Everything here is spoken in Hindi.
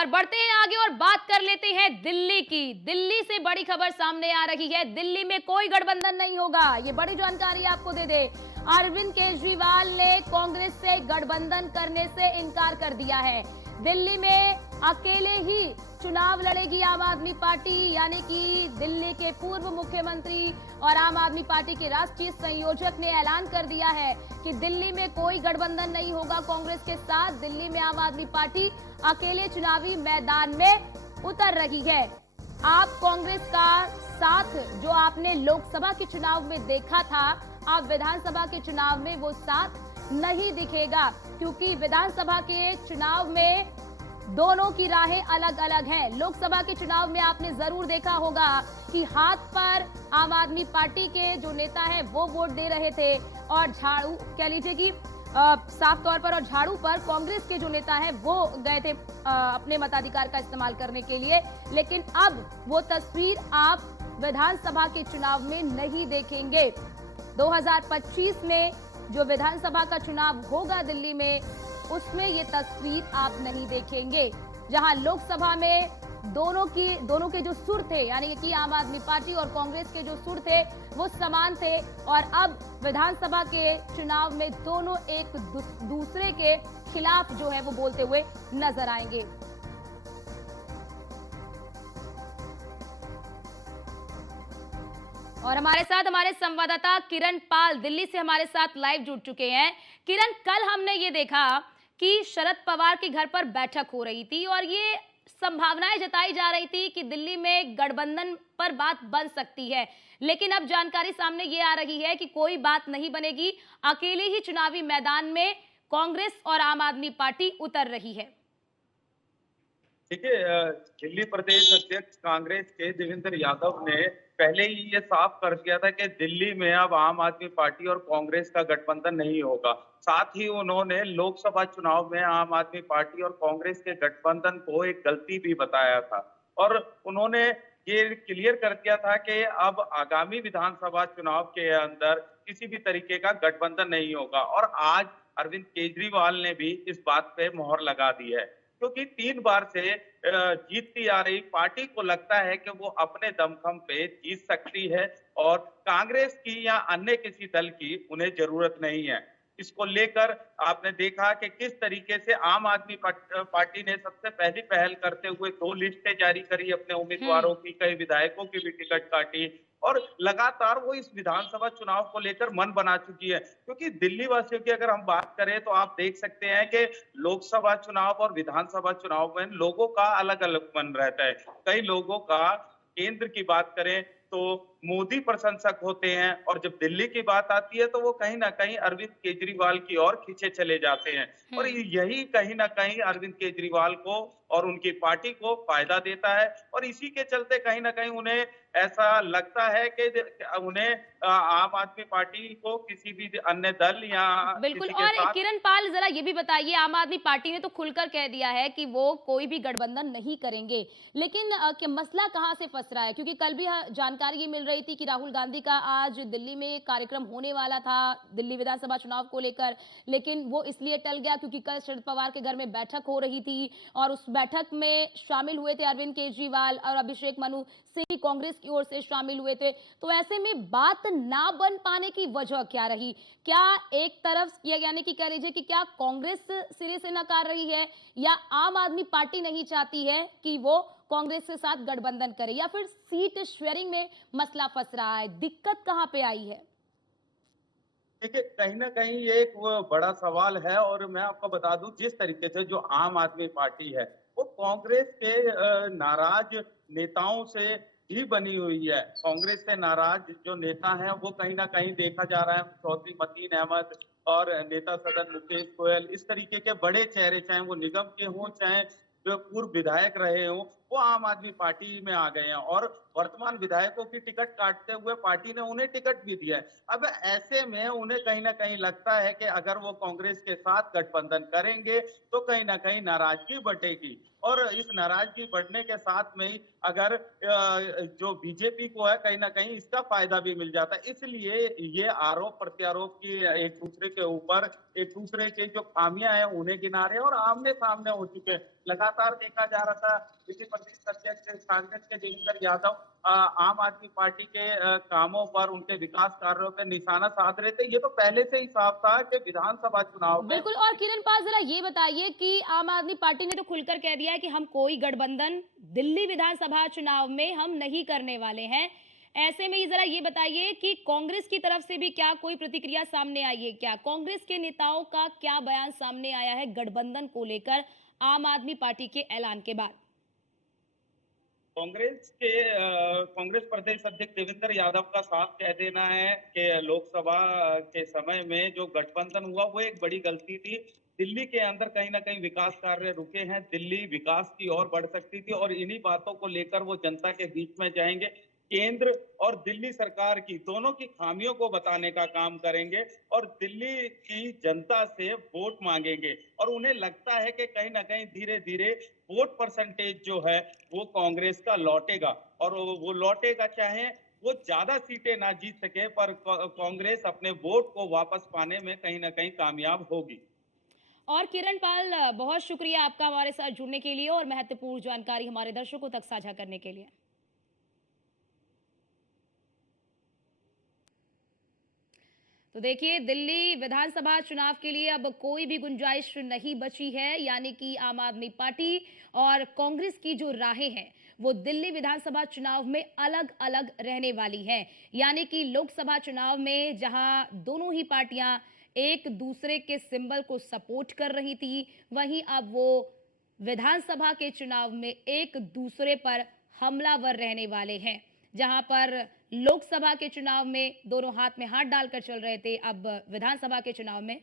और बढ़ते हैं आगे और बात कर लेते हैं दिल्ली की। दिल्ली से बड़ी खबर सामने आ रही है। दिल्ली में कोई गठबंधन नहीं होगा, ये बड़ी जानकारी आपको दे दे। अरविंद केजरीवाल ने कांग्रेस से गठबंधन करने से इनकार कर दिया है। दिल्ली में अकेले ही चुनाव लड़ेगी आम आदमी पार्टी, यानी कि दिल्ली के पूर्व मुख्यमंत्री और आम आदमी पार्टी के राष्ट्रीय संयोजक ने ऐलान कर दिया है कि दिल्ली में कोई गठबंधन नहीं होगा कांग्रेस के साथ। दिल्ली में आम आदमी पार्टी अकेले चुनावी मैदान में उतर रही है। आप कांग्रेस का साथ जो आपने लोकसभा के चुनाव में देखा था, आप विधानसभा के चुनाव में वो साथ नहीं दिखेगा, क्योंकि विधानसभा के चुनाव में दोनों की राहें अलग अलग हैं। लोकसभा के चुनाव में आपने जरूर देखा होगा कि हाथ पर आम आदमी पार्टी के जो नेता हैं वो वोट दे रहे थे और झाड़ू कह लीजिए कि साफ तौर पर, और झाड़ू पर कांग्रेस के जो नेता हैं वो गए थे अपने मताधिकार का इस्तेमाल करने के लिए। लेकिन अब वो तस्वीर आप विधानसभा के चुनाव में नहीं देखेंगे। 2025 में जो विधानसभा का चुनाव होगा दिल्ली में, उसमें ये तस्वीर आप नहीं देखेंगे। जहां लोकसभा में दोनों के जो सुर थे, यानी कि आम आदमी पार्टी और कांग्रेस के जो सुर थे वो समान थे, और अब विधानसभा के चुनाव में दोनों एक दूसरे के खिलाफ जो है वो बोलते हुए नजर आएंगे। और हमारे साथ हमारे संवाददाता किरण पाल दिल्ली से हमारे साथ लाइव जुड़ चुके हैं। किरण, कल हमने ये देखा कि शरद पवार के घर पर बैठक हो रही थी और ये संभावनाएं जताई जा रही थी कि दिल्ली में गठबंधन पर बात बन सकती है, लेकिन अब जानकारी सामने ये आ रही है कि कोई बात नहीं बनेगी, अकेले ही चुनावी मैदान में कांग्रेस और आम आदमी पार्टी उतर रही है। देखिए, दिल्ली प्रदेश अध्यक्ष कांग्रेस के देवेंद्र यादव ने पहले ही ये साफ कर दिया था कि दिल्ली में अब आम आदमी पार्टी और कांग्रेस का गठबंधन नहीं होगा। साथ ही उन्होंने लोकसभा चुनाव में आम आदमी पार्टी और कांग्रेस के गठबंधन को एक गलती भी बताया था, और उन्होंने ये क्लियर कर दिया था कि अब आगामी विधानसभा चुनाव के अंदर किसी भी तरीके का गठबंधन नहीं होगा। और आज अरविंद केजरीवाल ने भी इस बात पे मोहर लगा दी है, क्योंकि 3 बार से जीतती आ रही पार्टी को लगता है कि वो अपने दमखम पे जीत सकती है और कांग्रेस की या अन्य किसी दल की उन्हें जरूरत नहीं है। इसको लेकर आपने देखा कि किस तरीके से आम आदमी पार्टी ने सबसे पहली पहल करते हुए 2 लिस्टें जारी करी अपने उम्मीदवारों की, कई विधायकों की भी टिकट काटी, और लगातार वो इस विधानसभा चुनाव को लेकर मन बना चुकी है। क्योंकि दिल्ली वासियों की अगर हम बात करें तो आप देख सकते हैं कि लोकसभा चुनाव और विधानसभा चुनाव में लोगों का अलग अलग मन रहता है। कई लोगों का, केंद्र की बात करें तो मोदी प्रशंसक होते हैं, और जब दिल्ली की बात आती है तो वो कहीं ना कहीं अरविंद केजरीवाल की ओर खींचे चले जाते हैं। और यही कहीं ना कहीं अरविंद केजरीवाल को और उनकी पार्टी को फायदा देता है, और इसी के चलते कहीं ना कहीं उन्हें ऐसा लगता है कि उन्हें आम आदमी पार्टी को किसी भी अन्य दल या बिल्कुल। किसी के और साथ। किरण पाल, जरा ये भी बताइए, आम आदमी पार्टी ने तो खुलकर कह दिया है कि वो कोई भी गठबंधन नहीं करेंगे, लेकिन क्या मसला कहां से फंस रहा है? क्योंकि कल भी जानकारी ये मिल रही थी कि राहुल गांधी का आज दिल्ली में कार्यक्रम होने वाला था दिल्ली विधानसभा चुनाव को लेकर, लेकिन वो इसलिए टल गया क्योंकि कल शरद पवार के घर में बैठक हो रही थी और उस बैठक में शामिल हुए थे अरविंद केजरीवाल और अभिषेक मनु सिंह कांग्रेस की ओर से शामिल हुए थे। तो ऐसे में बात ना बन पाने की वजह क्या रही? क्या एक तरफ यानी कि कह लीजिए कि क्या कांग्रेस सिरे से नकार रही है, या आम आदमी पार्टी नहीं चाहती है कि वो कांग्रेस के साथ गठबंधन करे, या फिर सीट शेयरिंग में मसला फंस रहा है? दिक्कत कहां पे आई है? देखिए, कहीं न कहीं ये एक वो बड़ा सवाल है, और मैं आपको बता दूँ जिस तरीके से जो आम आदमी पार्टी है, वो कांग्रेस के नाराज़ नेताओं से ही बनी हुई है। कांग्रेस से नाराज़ जो नेता हैं, वो कहीं न कहीं देखा जा रहा है चौधरी मतीन अहमद और नेता सदन मुकेश गोयल, इस तरीके के बड़े चेहरे, चाहे वो निगम के हों, चाहे जो पूर्व विधायक रहे हों, वो आम आदमी पार्टी में आ गए हैं। और वर्तमान विधायकों की टिकट काटते हुए पार्टी ने उन्हें टिकट भी दिया है। अब ऐसे में उन्हें कहीं ना कहीं लगता है कि अगर वो कांग्रेस के साथ गठबंधन करेंगे तो कहीं ना कहीं नाराजगी बढ़ेगी, और इस नाराजगी बढ़ने के साथ में ही अगर जो बीजेपी को है कहीं ना कहीं इसका फायदा भी मिल जाता है। इसलिए ये आरोप प्रत्यारोप की एक दूसरे के ऊपर, एक दूसरे के जो खामियां हैं उन्हें गिना रहे हैं और आमने सामने हो चुके हैं। लगातार देखा जा रहा था दिल्ली प्रदेश अध्यक्ष कांग्रेस के देवेंद्र यादव आम आदमी पार्टी के कामों पर, उनके विकास कार्यों पर निशाना साध रहे थे। ये तो पहले से ही साफ था कि विधानसभा चुनाव में बिल्कुल। और किरण पाल, जरा ये बताइए कि आम आदमी पार्टी ने तो खुलकर कह दिया है कि हम कोई गठबंधन दिल्ली विधानसभा चुनाव में हम नहीं करने वाले हैं। ऐसे में जरा ये बताइए कि कांग्रेस की तरफ से भी क्या कोई प्रतिक्रिया सामने आई है? क्या कांग्रेस के नेताओं का क्या बयान सामने आया है गठबंधन को लेकर आम आदमी पार्टी के ऐलान के बाद? कांग्रेस प्रदेश अध्यक्ष देवेंद्र यादव का साफ कह देना है कि लोकसभा के समय में जो गठबंधन हुआ वो एक बड़ी गलती थी। दिल्ली के अंदर कहीं ना कहीं विकास कार्य रुके हैं, दिल्ली विकास की ओर बढ़ सकती थी, और इन्हीं बातों को लेकर वो जनता के बीच में जाएंगे। केंद्र और दिल्ली सरकार की दोनों की खामियों को बताने का काम करेंगे और दिल्ली की जनता से वोट मांगेंगे, और उन्हें लगता है कि कहीं ना कहीं धीरे धीरे वोट परसेंटेज जो है वो कांग्रेस का लौटेगा, और वो लौटेगा, चाहे वो ज्यादा सीटें ना जीत सके पर कांग्रेस अपने वोट को वापस पाने में कहीं ना कहीं कामयाब होगी। और किरण पाल, बहुत शुक्रिया आपका हमारे साथ जुड़ने के लिए और महत्वपूर्ण जानकारी हमारे दर्शकों तक साझा करने के लिए। तो देखिए, दिल्ली विधानसभा चुनाव के लिए अब कोई भी गुंजाइश नहीं बची है, यानी कि आम आदमी पार्टी और कांग्रेस की जो राहें हैं वो दिल्ली विधानसभा चुनाव में अलग अलग रहने वाली हैं। यानी कि लोकसभा चुनाव में जहां दोनों ही पार्टियां एक दूसरे के सिंबल को सपोर्ट कर रही थी, वहीं अब वो विधानसभा के चुनाव में एक दूसरे पर हमलावर रहने वाले हैं। जहां पर लोकसभा के चुनाव में दोनों हाथ में हाथ डालकर चल रहे थे, अब विधानसभा के चुनाव में